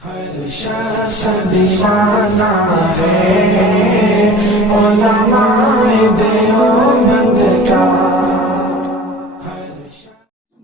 ہر شخص دیوانہ ہے علماء دیوبند کا۔ بسم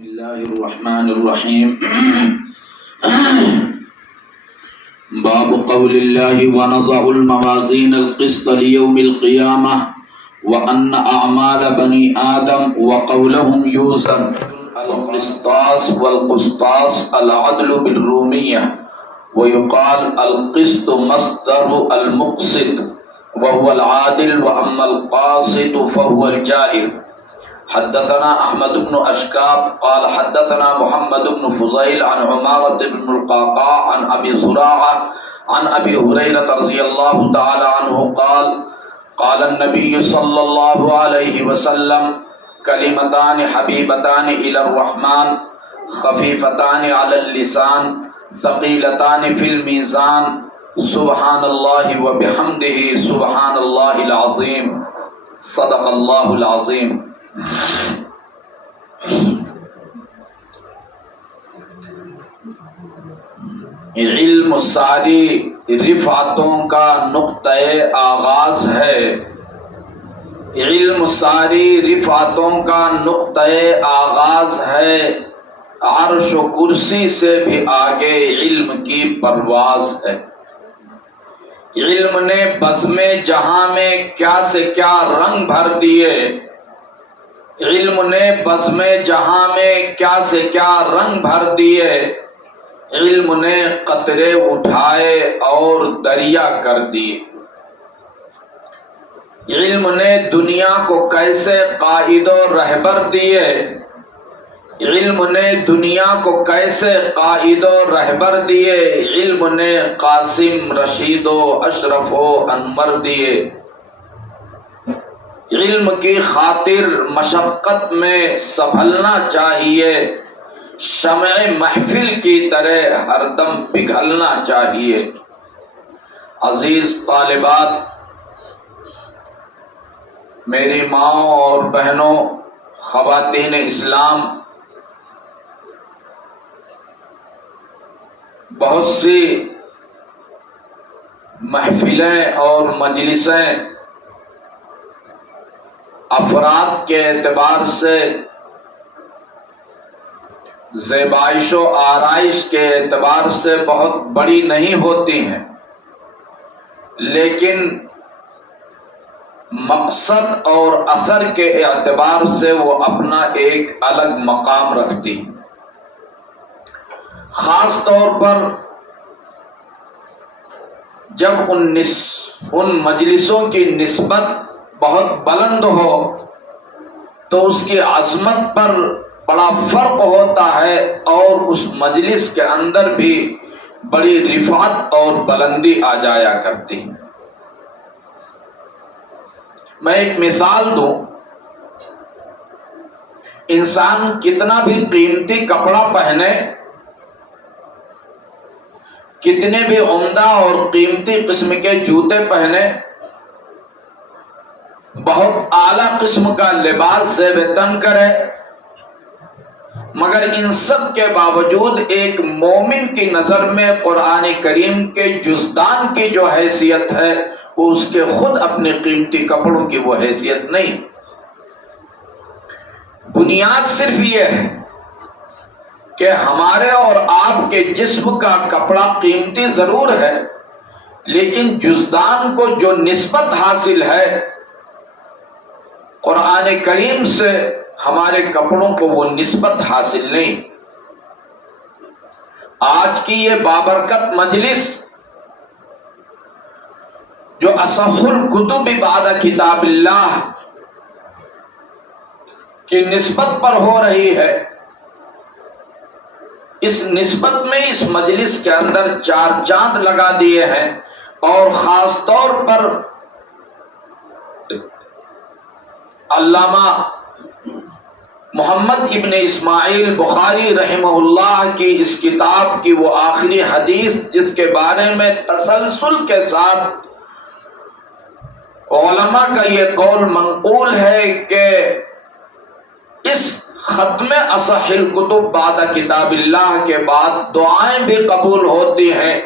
اللہ الرحمن الرحیم۔ باب قول اللہ ونضع الموازین القسط لیوم القیامہ وان اعمال بنی آدم وقولهم یوزن القسطاس والقسطاس العدل بالرومیہ ويقال القسط مصدر المقسط وهو العادل وأما القاسط فهو الجائر۔ حدثنا أحمد بن أشكاب قال حدثنا محمد بن فضيل عن عمارة بن القعقاع عن أبي زراعة عن أبي هريرة رضي الله تعالى عنه قال قال النبي صلى الله عليه وسلم كلمتان حبيبتان إلى الرحمن خفيفتان على اللسان ثقيلتان في الميزان سبحان الله وبحمده سبحان الله العظيم صدق الله العظيم۔ علم ساری رفعتوں کا نقطہ آغاز ہے، علم ساری رفعتوں کا نقطہ آغاز ہے، عرش و کرسی سے بھی آگے علم کی پرواز ہے۔ علم نے بزم جہاں میں کیا سے کیا رنگ بھر دیے، علم نے بزم جہاں میں کیا سے کیا رنگ بھر دیے، علم نے قطرے اٹھائے اور دریا کر دیے، علم نے دنیا کو کیسے قائد و رہبر دیے، علم نے دنیا کو کیسے قائد و رہبر دیے، علم نے قاسم رشید و اشرف و انور دیے۔ علم کی خاطر مشقت میں سنبھلنا چاہیے، شمع محفل کی طرح ہر دم پگھلنا چاہیے۔ عزیز طالبات، میری ماؤں اور بہنوں، خواتین اسلام، بہت سی محفلیں اور مجلسیں افراد کے اعتبار سے، زیبائش و آرائش کے اعتبار سے بہت بڑی نہیں ہوتی ہیں، لیکن مقصد اور اثر کے اعتبار سے وہ اپنا ایک الگ مقام رکھتی ہیں۔ خاص طور پر جب ان مجلسوں کی نسبت بہت بلند ہو تو اس کی عظمت پر بڑا فرق ہوتا ہے اور اس مجلس کے اندر بھی بڑی رفعت اور بلندی آ جایا کرتی۔ میں ایک مثال دوں، انسان کتنا بھی قیمتی کپڑا پہنے، کتنے بھی عمدہ اور قیمتی قسم کے جوتے پہنے، بہت اعلیٰ قسم کا لباس زیب تن کرے، مگر ان سب کے باوجود ایک مومن کی نظر میں قرآن کریم کے جزدان کی جو حیثیت ہے وہ اس کے خود اپنے قیمتی کپڑوں کی وہ حیثیت نہیں۔ بنیاد صرف یہ ہے کہ ہمارے اور آپ کے جسم کا کپڑا قیمتی ضرور ہے، لیکن جزدان کو جو نسبت حاصل ہے قرآن کریم سے، ہمارے کپڑوں کو وہ نسبت حاصل نہیں۔ آج کی یہ بابرکت مجلس جو اصح الکتب بعد کتاب اللہ کی نسبت پر ہو رہی ہے، اس نسبت میں اس مجلس کے اندر 4 چاند لگا دیے ہیں، اور خاص طور پر علامہ محمد ابن اسماعیل بخاری رحمہ اللہ کی اس کتاب کی وہ آخری حدیث جس کے بارے میں تسلسل کے ساتھ علماء کا یہ قول منقول ہے کہ اس ختم اصح الکتب بعد کتاب اللہ کے بعد دعائیں بھی قبول ہوتی ہیں،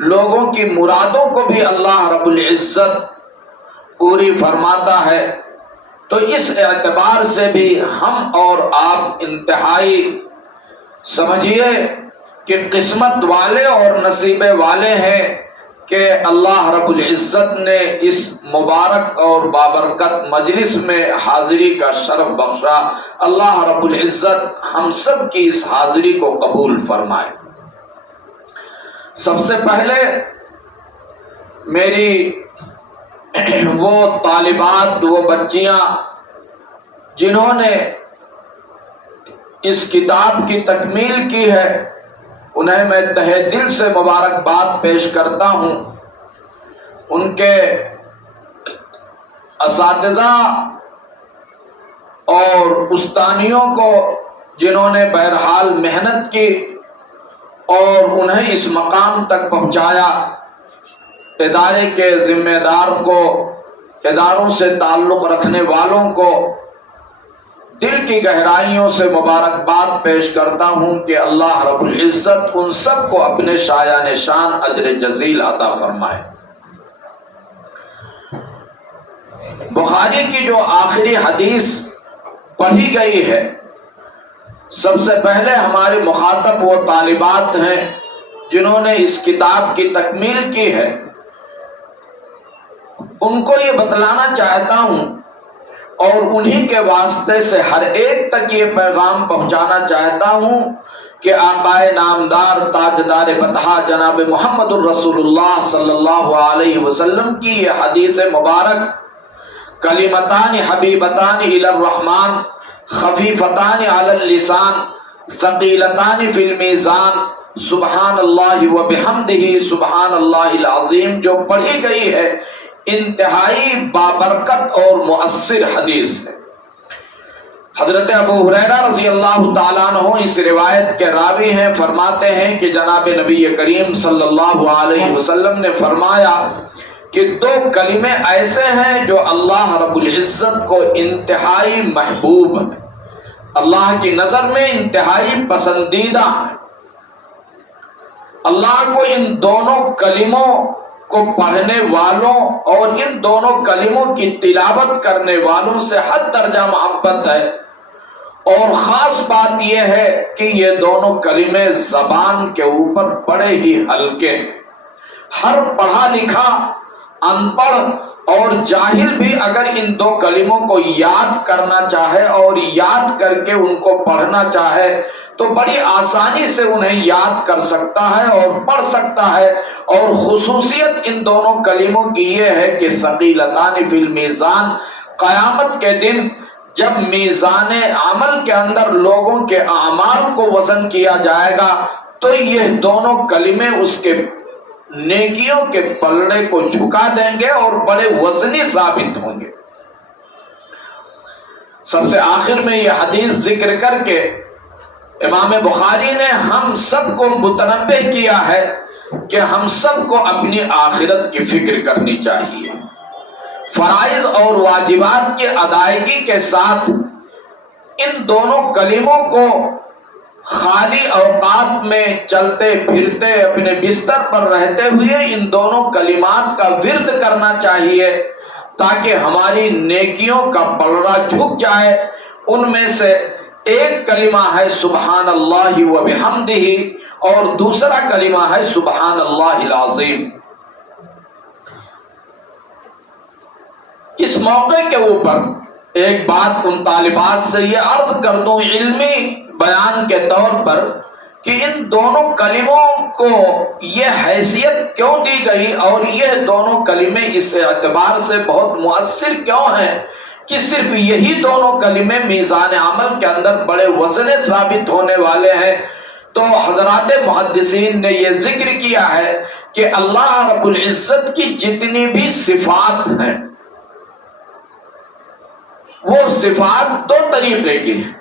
لوگوں کی مرادوں کو بھی اللہ رب العزت پوری فرماتا ہے۔ تو اس اعتبار سے بھی ہم اور آپ انتہائی سمجھیے کہ قسمت والے اور نصیبے والے ہیں کہ اللہ رب العزت نے اس مبارک اور بابرکت مجلس میں حاضری کا شرف بخشا۔ اللہ رب العزت ہم سب کی اس حاضری کو قبول فرمائے۔ سب سے پہلے میری وہ طالبات، وہ بچیاں جنہوں نے اس کتاب کی تکمیل کی ہے، انہیں میں تہہ دل سے مبارکباد پیش کرتا ہوں۔ ان کے اساتذہ اور استانیوں کو جنہوں نے بہرحال محنت کی اور انہیں اس مقام تک پہنچایا، ادارے کے ذمہ دار کو، اداروں سے تعلق رکھنے والوں کو دل کی گہرائیوں سے مبارکباد پیش کرتا ہوں کہ اللہ رب العزت ان سب کو اپنے شایان شان اجر جزیل عطا فرمائے۔ بخاری کی جو آخری حدیث پڑھی گئی ہے، سب سے پہلے ہمارے مخاطب وہ طالبات ہیں جنہوں نے اس کتاب کی تکمیل کی ہے، ان کو یہ بتلانا چاہتا ہوں اور انہی کے واسطے سے ہر ایک تک یہ پیغام پہنچانا چاہتا ہوں کہ آقائے نامدار تاجدار بطحہ جناب محمد الرسول اللہ صلی اللہ علیہ وسلم کی یہ حدیث مبارک، کلمتان حبیبتان الی الرحمن خفیفتان علی اللسان ثقیلتان فی المیزان سبحان اللہ و بحمدہ سبحان اللہ العظیم، جو پڑھی گئی ہے، انتہائی بابرکت اور مؤثر حدیث ہے۔ حضرت ابو ہریرہ رضی اللہ تعالیٰ عنہ اس روایت کے راوی ہیں، فرماتے ہیں کہ جناب نبی کریم صلی اللہ علیہ وسلم نے فرمایا کہ دو کلمے ایسے ہیں جو اللہ رب العزت کو انتہائی محبوب ہیں، اللہ کی نظر میں انتہائی پسندیدہ ہیں۔ اللہ کو ان دونوں کلموں کو پڑھنے والوں اور ان دونوں کلموں کی تلاوت کرنے والوں سے حد درجہ محبت ہے، اور خاص بات یہ ہے کہ یہ دونوں کلمے زبان کے اوپر بڑے ہی ہلکے ہیں۔ ہر پڑھا لکھا، ان پڑھ اور جاہل بھی اگر ان دو کلموں کو یاد کرنا چاہے اور یاد کر کے ان کو پڑھنا چاہے تو بڑی آسانی سے انہیں یاد کر سکتا ہے اور پڑھ سکتا ہے۔ اور خصوصیت ان دونوں کلموں کی یہ ہے کہ ثقیلتان فی المیزان، قیامت کے دن جب میزان عمل کے اندر لوگوں کے اعمال کو وزن کیا جائے گا تو یہ دونوں کلمے اس کے نیکیوں کے پلڑے کو جھکا دیں گے اور بڑے وزنی ثابت ہوں گے۔ سب سے آخر میں یہ حدیث ذکر کر کے امام بخاری نے ہم سب کو متنبہ کیا ہے کہ ہم سب کو اپنی آخرت کی فکر کرنی چاہیے۔ فرائض اور واجبات کی ادائیگی کے ساتھ ان دونوں کلموں کو خالی اوقات میں چلتے پھرتے اپنے بستر پر رہتے ہوئے ان دونوں کلمات کا ورد کرنا چاہیے تاکہ ہماری نیکیوں کا پلڑا جھک جائے۔ ان میں سے ایک کلمہ ہے سبحان اللہ و بحمدہ اور دوسرا کلمہ ہے سبحان اللہ العظیم۔ اس موقع کے اوپر ایک بات ان طالبات سے یہ عرض کر دوں علمی بیان کے طور پر کہ ان دونوں کلموں کو یہ حیثیت کیوں دی گئی اور یہ دونوں کلمے اس اعتبار سے بہت مؤثر کیوں ہیں کہ صرف یہی دونوں کلمے میزان عمل کے اندر بڑے وزن ثابت ہونے والے ہیں۔ تو حضرات محدثین نے یہ ذکر کیا ہے کہ اللہ رب العزت کی جتنی بھی صفات ہیں وہ صفات دو طریقے کی ہیں۔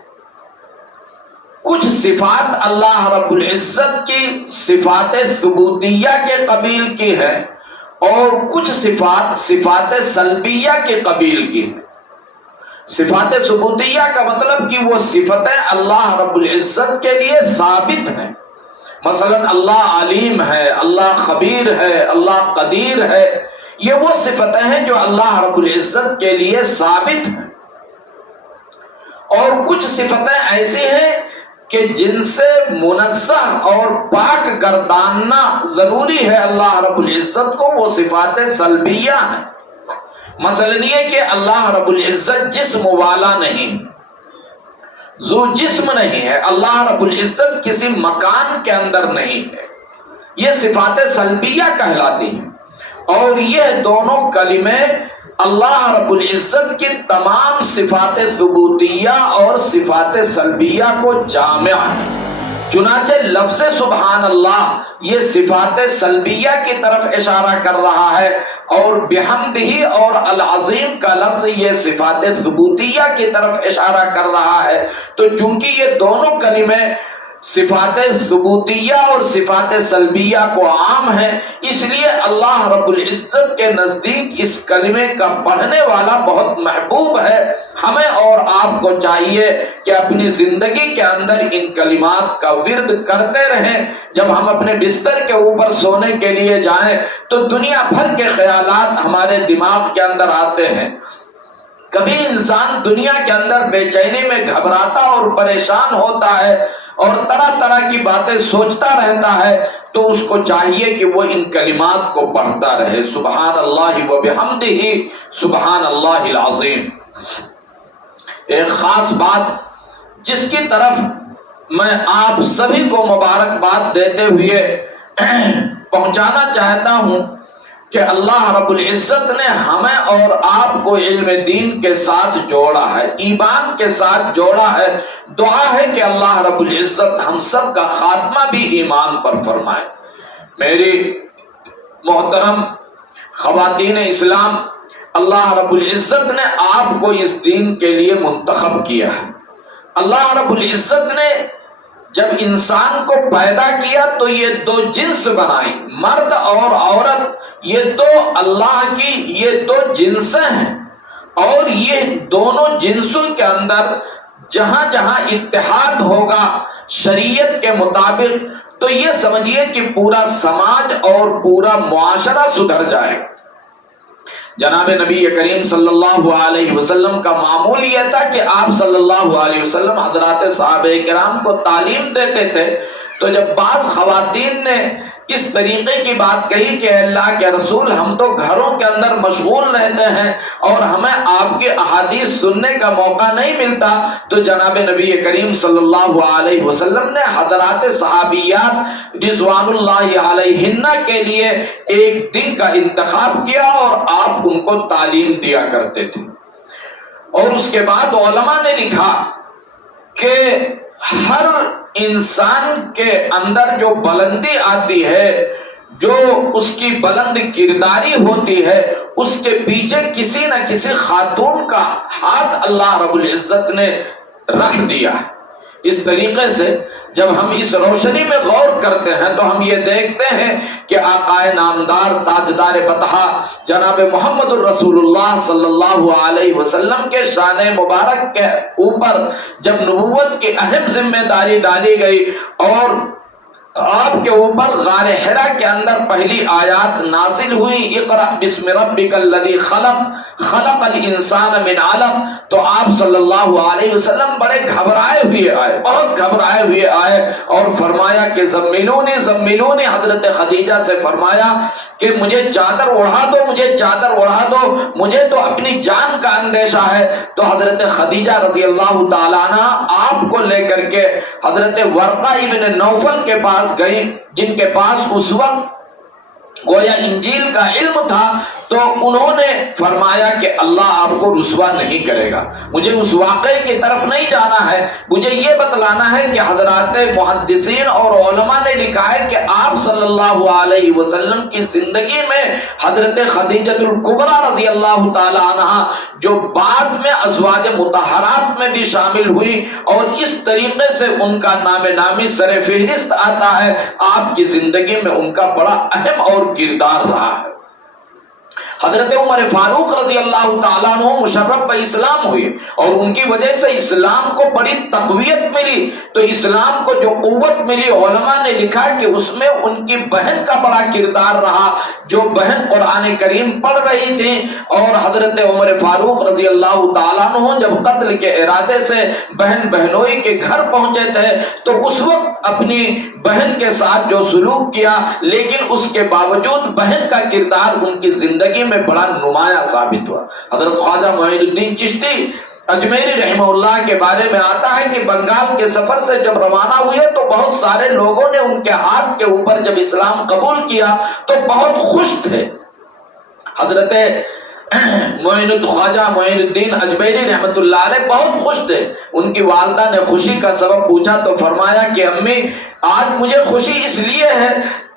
کچھ صفات اللہ رب العزت کی صفات ثبوتیہ کے قبیل کی ہے اور کچھ صفات صفات سلبیہ کے قبیل کی ہے۔ صفات ثبوتیہ کا مطلب کہ وہ صفتیں اللہ رب العزت کے لیے ثابت ہیں. مثلا اللہ علیم ہے، اللہ خبیر ہے، اللہ قدیر ہے. یہ وہ صفتیں ہیں جو اللہ رب العزت کے لیے ثابت ہیں. اور کچھ صفتیں ایسی ہیں کہ جن سے منزہ اور پاک گرداننا ضروری ہے اللہ رب العزت کو، وہ صفات سلبیہ ہیں. مثلا یہ کہ اللہ رب العزت جسم والا نہیں، ذو جسم نہیں ہے، اللہ رب العزت کسی مکان کے اندر نہیں ہے. یہ صفات سلبیہ کہلاتی ہیں. اور یہ دونوں کلمے اللہ رب العزت کی تمام صفات ثبوتیہ اور صفات سلبیہ کو جامع ہے. چنانچہ لفظ سبحان اللہ یہ صفات سلبیہ کی طرف اشارہ کر رہا ہے، اور بحمدہ اور العظیم کا لفظ یہ صفات ثبوتیہ کی طرف اشارہ کر رہا ہے. تو چونکہ یہ دونوں کلمے صفات ثبوتیہ اور صفات سلبیہ کو عام ہیں، اس لیے اللہ رب العزت کے نزدیک اس کلمے کا پڑھنے والا بہت محبوب ہے. ہمیں اور آپ کو چاہیے کہ اپنی زندگی کے اندر ان کلمات کا ورد کرتے رہیں. جب ہم اپنے بستر کے اوپر سونے کے لیے جائیں تو دنیا بھر کے خیالات ہمارے دماغ کے اندر آتے ہیں. کبھی انسان دنیا کے اندر بے چینی میں گھبراتا اور پریشان ہوتا ہے اور طرح طرح کی باتیں سوچتا رہتا ہے، تو اس کو چاہیے کہ وہ ان کلمات کو پڑھتا رہے. سبحان اللہ و بحمدہ سبحان اللہ العظیم. ایک خاص بات جس کی طرف میں آپ سبھی کو مبارکباد دیتے ہوئے پہنچانا چاہتا ہوں کہ اللہ رب العزت نے ہمیں اور آپ کو علم دین کے ساتھ جوڑا ہے، ایمان کے ساتھ جوڑا ہے. دعا ہے کہ اللہ رب العزت ہم سب کا خاتمہ بھی ایمان پر فرمائے. میری محترم خواتین اسلام، اللہ رب العزت نے آپ کو اس دین کے لیے منتخب کیا ہے. اللہ رب العزت نے جب انسان کو پیدا کیا تو یہ دو جنس بنائی، مرد اور عورت. یہ دو اللہ کی یہ دو جنسیں ہیں، اور یہ دونوں جنسوں کے اندر جہاں جہاں اتحاد ہوگا شریعت کے مطابق تو یہ سمجھیے کہ پورا سماج اور پورا معاشرہ سدھر جائے گا. جناب نبی کریم صلی اللہ علیہ وسلم کا معمول یہ تھا کہ آپ صلی اللہ علیہ وسلم حضرات صحابہ کرام کو تعلیم دیتے تھے. تو جب بعض خواتین نے اس طریقے کی بات کہی کہ اللہ کے رسول ہم تو گھروں کے اندر مشغول رہتے ہیں اور ہمیں آپ کے احادیث سننے کا موقع نہیں ملتا، تو جناب نبی کریم صلی اللہ علیہ وسلم نے حضرات صحابیات رضوان اللہ علیہن کے لیے ایک دن کا انتخاب کیا اور آپ ان کو تعلیم دیا کرتے تھے. اور اس کے بعد علماء نے لکھا کہ ہر انسان کے اندر جو بلندی آتی ہے، جو اس کی بلند کرداری ہوتی ہے، اس کے پیچھے کسی نہ کسی خاتون کا ہاتھ اللہ رب العزت نے رکھ دیا ہے. اس طریقے سے جب ہم اس روشنی میں غور کرتے ہیں تو ہم یہ دیکھتے ہیں کہ آقائے نامدار تاجدار بطحہ جناب محمد الرسول اللہ صلی اللہ علیہ وسلم کے شان مبارک کے اوپر جب نبوت کی اہم ذمہ داری ڈالی گئی اور آپ کے اوپر غار حرا کے اندر پہلی آیات نازل ہوئی، اقرأ بسم ربک الذی خلق خلق الانسان من علق، تو آپ صلی اللہ علیہ وسلم بڑے گھبرائے ہوئے آئے، بہت گھبرائے ہوئے آئے اور فرمایا کہ زملونی زملونی. حضرت خدیجہ سے فرمایا کہ مجھے چادر اڑا دو، مجھے چادر اڑا دو، مجھے تو اپنی جان کا اندیشہ ہے. تو حضرت خدیجہ رضی اللہ تعالیٰ عنہ آپ کو لے کر کے حضرت ورقہ ابن نوفل کے پاس گئی، جن کے پاس اس وقت گویا انجیل کا علم تھا. تو انہوں نے فرمایا کہ اللہ آپ کو رسوا نہیں کرے گا. مجھے اس واقعے کی طرف نہیں جانا ہے، مجھے یہ بتلانا ہے کہ حضرات محدثین اور علماء نے لکھا ہے کہ آپ صلی اللہ علیہ وسلم کی زندگی میں حضرت خدیجہ الکبریٰ رضی اللہ تعالی عنہ جو بعد میں ازواج مطہرات میں بھی شامل ہوئی اور اس طریقے سے ان کا نام نامی سر فہرست آتا ہے، آپ کی زندگی میں ان کا بڑا اہم اور کردار رہا ہے. حضرت عمر فاروق رضی اللہ تعالیٰ عنہ مشرف بہ اسلام ہوئے اور ان کی وجہ سے اسلام کو بڑی تقویت ملی. تو اسلام کو جو قوت ملی، علماء نے لکھا کہ اس میں ان کی بہن کا بڑا کردار رہا، جو بہن قرآن کریم پڑھ رہی تھی. اور حضرت عمر فاروق رضی اللہ تعالیٰ عنہ جب قتل کے ارادے سے بہن بہنوئی کے گھر پہنچے تھے تو اس وقت اپنی بہن کے ساتھ جو سلوک کیا، لیکن اس کے باوجود بہن کا کردار ان کی زندگی میں بڑا نمایاں ثابت ہوا. حضرت خواجہ معین الدین چشتی اجمیری رحمہ اللہ کے بارے میں آتا ہے کہ بنگال کے سفر سے جب روانہ ہوئے تو بہت سارے لوگوں نے ان کے ہاتھ کے اوپر جب اسلام قبول کیا تو بہت خوش تھے. حضرت خواجہ معین الدین اجمیری رحمۃ اللہ علیہ بہت خوش تھے. ان کی والدہ نے خوشی کا سبب پوچھا تو فرمایا کہ امی آج مجھے خوشی اس لیے ہے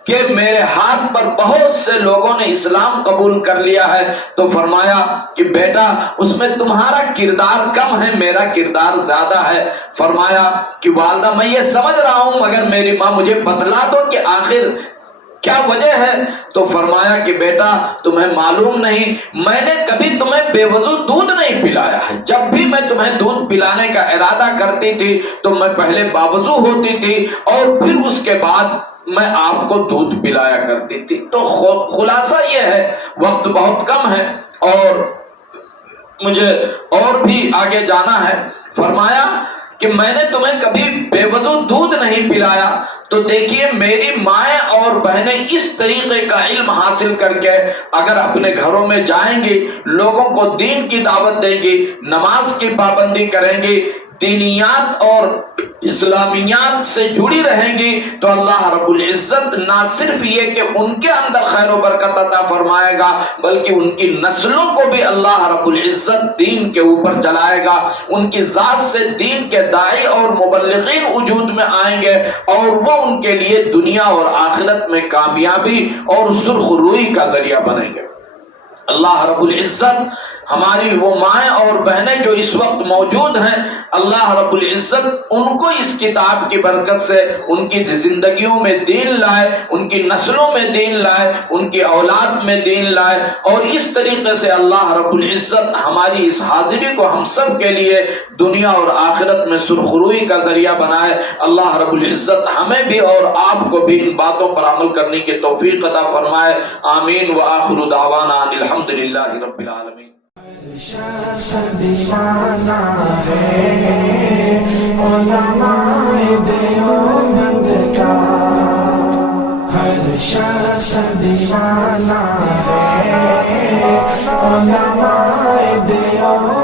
کہ میرے ہاتھ پر بہت سے لوگوں نے اسلام قبول کر لیا ہے. تو فرمایا کہ بیٹا اس میں تمہارا کردار کم ہے، میرا کردار زیادہ ہے. فرمایا کہ والدہ میں یہ سمجھ رہا ہوں مگر میری ماں مجھے بتلا دو کہ آخر کیا وجہ ہے. تو فرمایا کہ بیٹا تمہیں معلوم نہیں، میں نے کبھی تمہیں بے وضو دودھ نہیں پلایا ہے. جب بھی میں تمہیں دودھ پلانے کا ارادہ کرتی تھی تو میں پہلے باوضو ہوتی تھی اور پھر اس کے بعد میں آپ کو دودھ پلایا کرتی تھی. تو خلاصہ یہ ہے، وقت بہت کم ہے اور مجھے اور بھی آگے جانا ہے. فرمایا کہ میں نے تمہیں کبھی بے وضو دودھ نہیں پلایا. تو دیکھیے میری مائیں اور بہنیں اس طریقے کا علم حاصل کر کے اگر اپنے گھروں میں جائیں گی، لوگوں کو دین کی دعوت دیں گی، نماز کی پابندی کریں گی، دینیات اور اسلامیات سے جڑی رہیں گی، تو اللہ رب العزت نہ صرف یہ کہ ان کے اندر خیر و برکت عطا فرمائے گا بلکہ ان کی نسلوں کو بھی اللہ رب العزت دین کے اوپر چلائے گا. ان کی ذات سے دین کے داعی اور مبلغین وجود میں آئیں گے اور وہ ان کے لیے دنیا اور آخرت میں کامیابی اور سرخ روئی کا ذریعہ بنیں گے. اللہ رب العزت ہماری وہ مائیں اور بہنیں جو اس وقت موجود ہیں، اللہ رب العزت ان کو اس کتاب کی برکت سے ان کی زندگیوں میں دین لائے، ان کی نسلوں میں دین لائے، ان کی اولاد میں دین لائے، اور اس طریقے سے اللہ رب العزت ہماری اس حاضری کو ہم سب کے لیے دنیا اور آخرت میں سرخروئی کا ذریعہ بنائے. اللہ رب العزت ہمیں بھی اور آپ کو بھی ان باتوں پر عمل کرنے کی توفیق عطا فرمائے. آمین. وآخر دعوانا الحمدللہ رب العالمین. شخص دیوانہ ہے علماء دیوبند کا، ہر شخص دیوانہ ہے علماء دیوبند